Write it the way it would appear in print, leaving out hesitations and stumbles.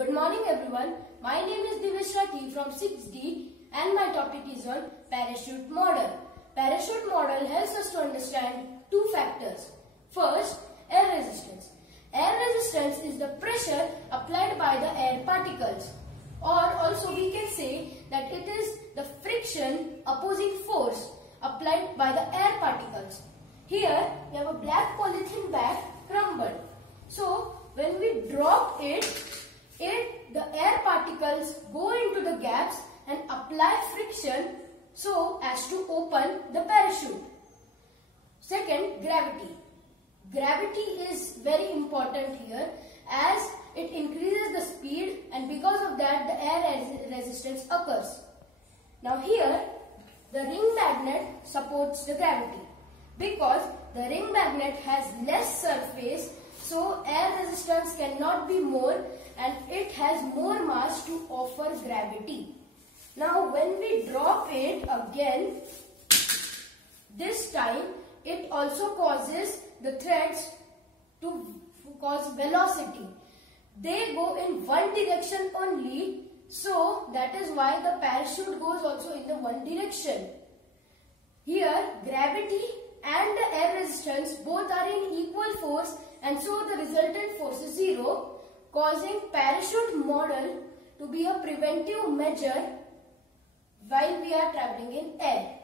Good morning everyone. My name is Divesh Rathi from 6D and my topic is on parachute model. Parachute model helps us to understand two factors. First, air resistance. Air resistance is the pressure applied by the air particles, or also we can say that it is the friction opposing force applied by the air particles. Here we have a black polythene bag crumbled. So when we drop it, the air particles go into the gaps and apply friction so as to open the parachute. Second, gravity. Gravity is very important here as it increases the speed, and because of that the air resistance occurs. Now here the ring magnet supports the gravity because the ring magnet has less surface, so air resistance cannot be more and it has more mass to offer gravity. Now when we drop it again, this time it also causes the threads to cause velocity. They go in one direction only, so that is why the parachute goes also in the one direction. Here gravity and the air resistance both are in equal force, and so the resultant force is 0, causing parachute model to be a preventive measure while we are traveling in air.